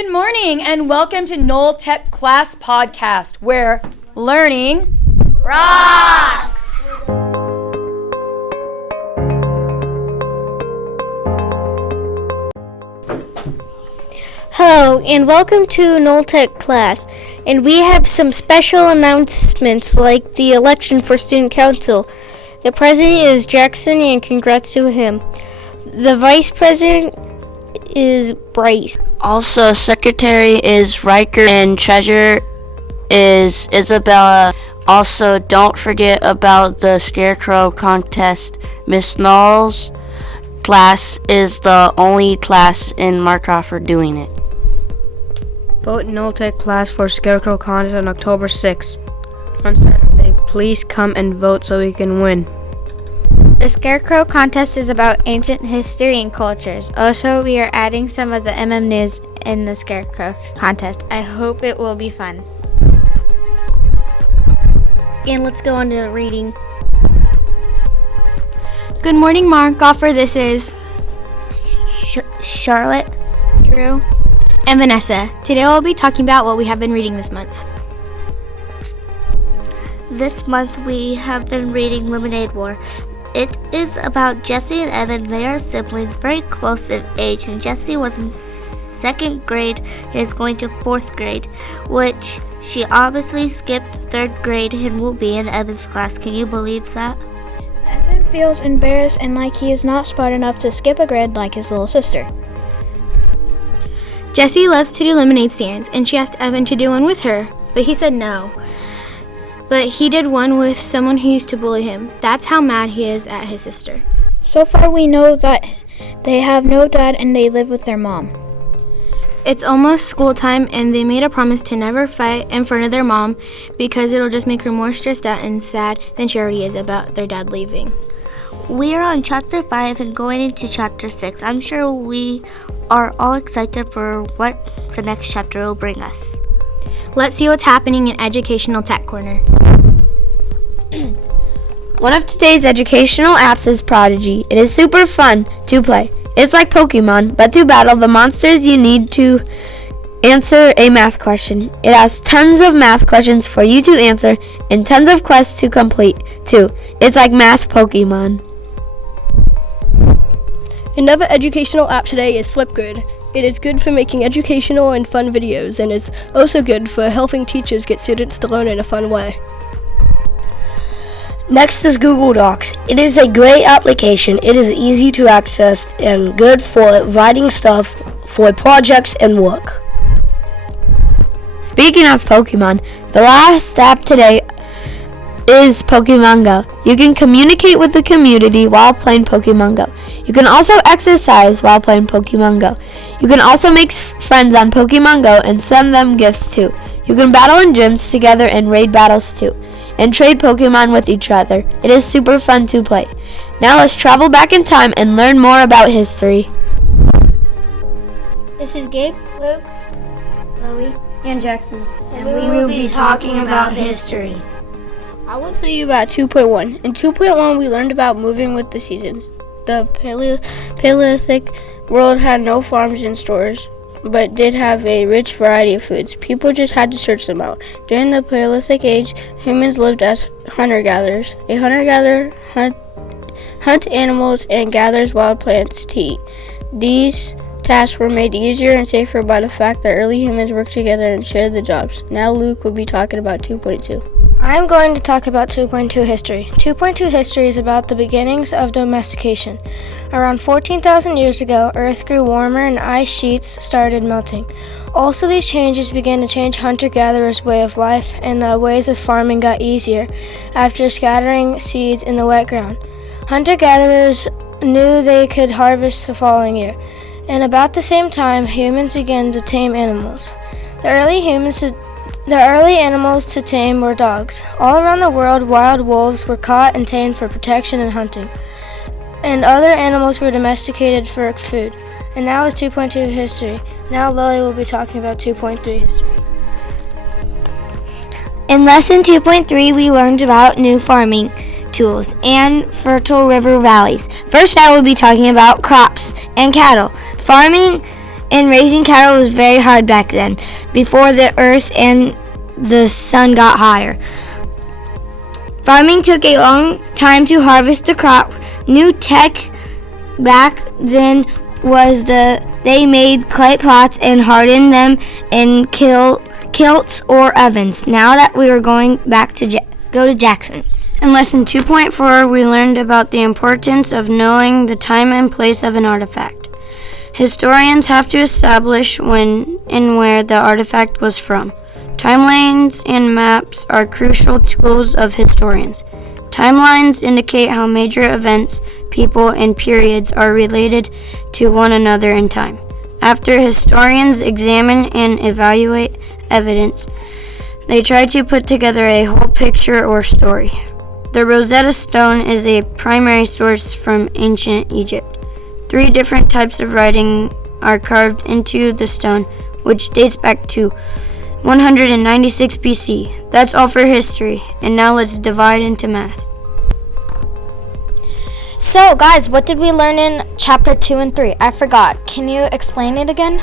Good morning and welcome to NullTechClass podcast, where learning rocks! Hello and welcome to NullTechClass, and we have some special announcements like the election for student council. The president is Jackson and congrats to him. The vice president is Bryce. Also, secretary is Riker and treasurer is Isabella. Also, don't forget about the Scarecrow Contest. Miss Null's class is the only class in Markov for doing it. Vote NullTechClass for Scarecrow Contest on October 6th. On Saturday, please come and vote so we can win. The Scarecrow Contest is about ancient history and cultures. Also, we are adding some of the news in the Scarecrow Contest. I hope it will be fun. And let's go on to the reading. Good morning, Markoffer. This is Charlotte, Drew, and Vanessa. Today we'll be talking about what we have been reading this month. This month we have been reading Lemonade War. It is about Jesse and Evan. They are siblings, very close in age, and Jesse was in 2nd grade and is going to 4th grade, which she obviously skipped 3rd grade and will be in Evan's class. Can you believe that? Evan feels embarrassed and like he is not smart enough to skip a grade like his little sister. Jessie loves to do lemonade stands, and she asked Evan to do one with her, but he said no. But he did one with someone who used to bully him. That's how mad he is at his sister. So far we know that they have no dad and they live with their mom. It's almost school time, and they made a promise to never fight in front of their mom because it'll just make her more stressed out and sad than she already is about their dad leaving. We are on chapter 5 and going into chapter 6. I'm sure we are all excited for what the next chapter will bring us. Let's see what's happening in Educational Tech Corner. One of today's educational apps is Prodigy. It is super fun to play. It's like Pokemon, but to battle the monsters you need to answer a math question. It has tons of math questions for you to answer and tons of quests to complete too. It's like math Pokemon. Another educational app today is Flipgrid. It is good for making educational and fun videos, and is also good for helping teachers get students to learn in a fun way. Next is Google Docs. It is a great application. It is easy to access and good for writing stuff for projects and work. Speaking of Pokemon, the last app today is Pokemon Go. You can communicate with the community while playing Pokemon Go. You can also exercise while playing Pokemon Go. You can also make friends on Pokemon Go and send them gifts too. You can battle in gyms together and raid battles too, and trade Pokemon with each other. It is super fun to play. Now let's travel back in time and learn more about history. This is Gabe, Luke, Chloe, and Jackson. And we will be talking about history. I will tell you about 2.1. In 2.1 we learned about moving with the seasons. The Paleolithic world had no farms and stores, but did have a rich variety of foods. People just had to search them out. During the Paleolithic age, humans lived as hunter-gatherers. A hunter-gatherer hunt animals and gathers wild plants to eat. These tasks were made easier and safer by the fact that early humans worked together and shared the jobs. Now Luke will be talking about 2.2. I'm going to talk about 2.2 history. 2.2 history is about the beginnings of domestication. Around 14,000 years ago, Earth grew warmer and ice sheets started melting. Also, these changes began to change hunter-gatherers' way of life, and the ways of farming got easier after scattering seeds in the wet ground. Hunter-gatherers knew they could harvest the following year. And about the same time, humans began to tame animals. The early animals to tame were dogs. All around the world, wild wolves were caught and tamed for protection and hunting, and other animals were domesticated for food. And now is 2.2 history. Now Lily will be talking about 2.3 history. In lesson 2.3, we learned about new farming tools and fertile river valleys. First, I will be talking about crops and cattle. Farming and raising cattle was very hard back then, before the earth and the sun got hotter. Farming took a long time to harvest the crop. New tech back then was they made clay pots and hardened them in kilts or ovens. Now that we are going back to go to Jackson. In lesson 2.4, we learned about the importance of knowing the time and place of an artifact. Historians have to establish when and where the artifact was from. Timelines and maps are crucial tools of historians. Timelines indicate how major events, people, and periods are related to one another in time. After historians examine and evaluate evidence, they try to put together a whole picture or story. The Rosetta Stone is a primary source from ancient Egypt. 3 different types of writing are carved into the stone, which dates back to 196 BC. That's all for history, and now let's divide into math. So, guys, what did we learn in chapter 2 and 3? I forgot. Can you explain it again?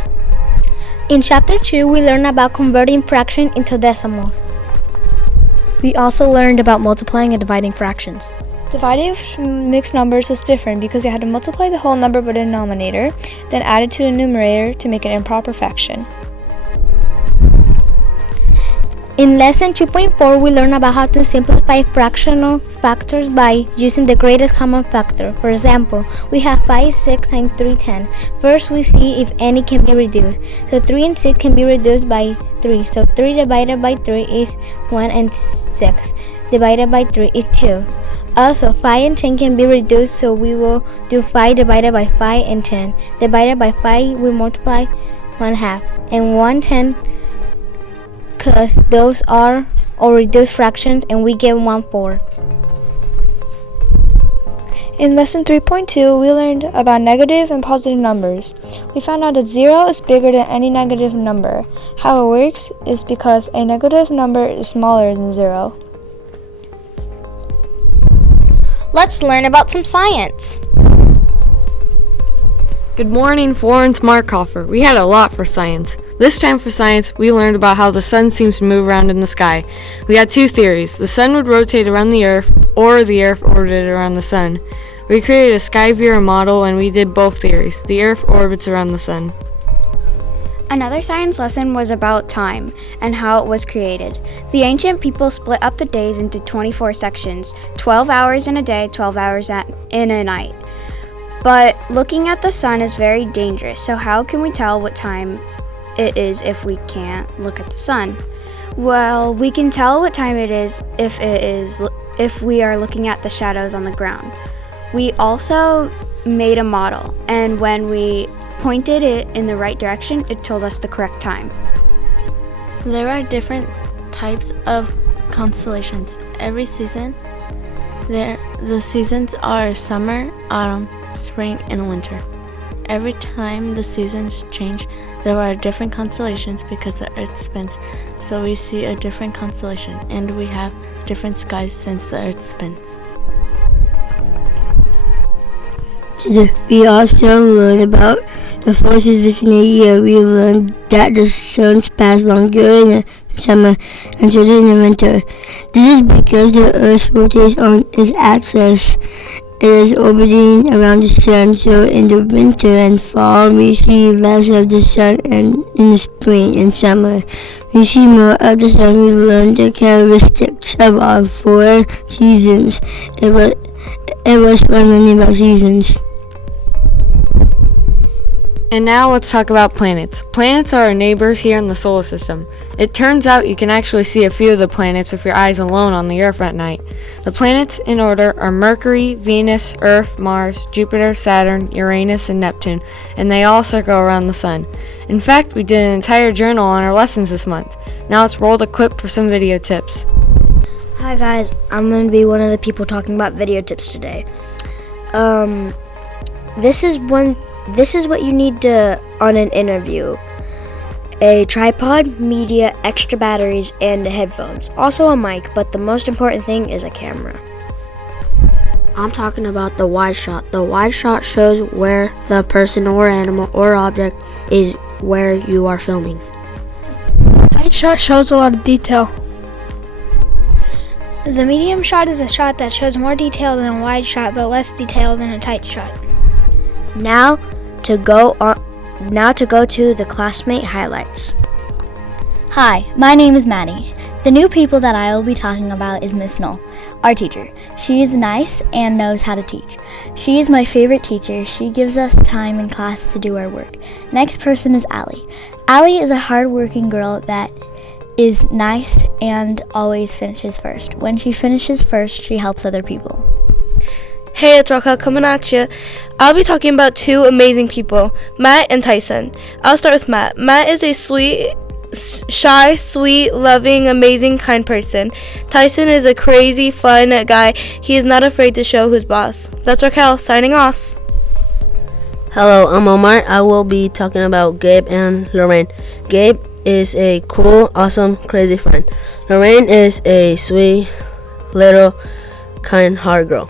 In chapter 2, we learned about converting fractions into decimals. We also learned about multiplying and dividing fractions. Dividing of mixed numbers was different because you had to multiply the whole number by the denominator, then add it to the numerator to make an improper fraction. In lesson 2.4, we learned about how to simplify fractional factors by using the greatest common factor. For example, we have 5, 6, and 3, 10. First, we see if any can be reduced. So 3 and 6 can be reduced by 3. So 3 divided by 3 is 1, and 6 divided by 3 is 2. Also, 5 and 10 can be reduced, so we will do 5 divided by 5 and 10. Divided by 5, we multiply 1/2. And 1/10, because those are all reduced fractions, and we get 1/4. In lesson 3.2, we learned about negative and positive numbers. We found out that 0 is bigger than any negative number. How it works is because a negative number is smaller than 0. Let's learn about some science. Good morning, Florence Markhofer. We had a lot for science. This time for science, we learned about how the sun seems to move around in the sky. We had 2 theories. The sun would rotate around the earth, or the earth orbited around the sun. We created a Skyviewer model, and we did both theories. The earth orbits around the sun. Another science lesson was about time and how it was created. The ancient people split up the days into 24 sections, 12 hours in a day, 12 hours in a night. But looking at the sun is very dangerous, so how can we tell what time it is if we can't look at the sun? Well, we can tell what time it is if we are looking at the shadows on the ground. We also made a model, and when we pointed it in the right direction, it told us the correct time. There are different types of constellations. Every season, the seasons are summer, autumn, spring, and winter. Every time the seasons change, there are different constellations because the Earth spins, so we see a different constellation, and we have different skies since the Earth spins. We also learned about the 4 seasons in a year. We learned that the suns pass longer in the summer and shorter in the winter. This is because the Earth rotates on its axis. It is orbiting around the sun, so in the winter and fall we see less of the sun, and in the spring and summer we see more of the sun. We learned the characteristics of our 4 seasons. It was fun learning about seasons. And now let's talk about planets. Planets are our neighbors here in the solar system. It turns out you can actually see a few of the planets with your eyes alone on the Earth at night. The planets in order are Mercury, Venus, Earth, Mars, Jupiter, Saturn, Uranus, and Neptune, and they all circle around the sun. In fact, we did an entire journal on our lessons this month. Now let's roll the clip for some video tips. Hi guys, I'm going to be one of the people talking about video tips today. This is what you need on an interview. A tripod, media, extra batteries, and headphones. Also a mic, but the most important thing is a camera. I'm talking about the wide shot. The wide shot shows where the person or animal or object is where you are filming. Tight shot shows a lot of detail. The medium shot is a shot that shows more detail than a wide shot, but less detail than a tight shot. Now to go to the classmate highlights. Hi, my name is Maddie. The new people that I will be talking about is Miss Null, our teacher. She is nice and knows how to teach. She is my favorite teacher. She gives us time in class to do our work. Next person is Allie. Allie is a hard-working girl that is nice and always finishes first. When she finishes first, she helps other people. Hey, it's Raquel coming at you. I'll be talking about two amazing people, Matt and Tyson. I'll start with Matt. Matt is a shy, sweet, loving, amazing, kind person. Tyson is a crazy, fun guy. He is not afraid to show who's boss. That's Raquel, signing off. Hello, I'm Omar. I will be talking about Gabe and Lorraine. Gabe is a cool, awesome, crazy friend. Lorraine is a sweet, little, kind, hard girl.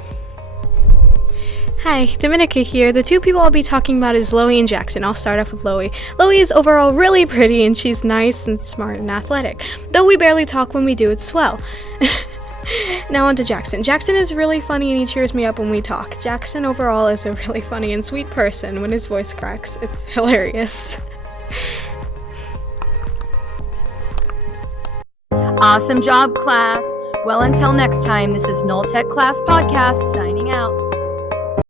Hi, Dominica here. The two people I'll be talking about is Loie and Jackson. I'll start off with Loie. Loie is overall really pretty and she's nice and smart and athletic. Though we barely talk, when we do, it's swell. Now on to Jackson. Jackson is really funny and he cheers me up when we talk. Jackson overall is a really funny and sweet person. When his voice cracks, it's hilarious. Awesome job, class. Well, until next time, this is NullTechClass Podcast signing out.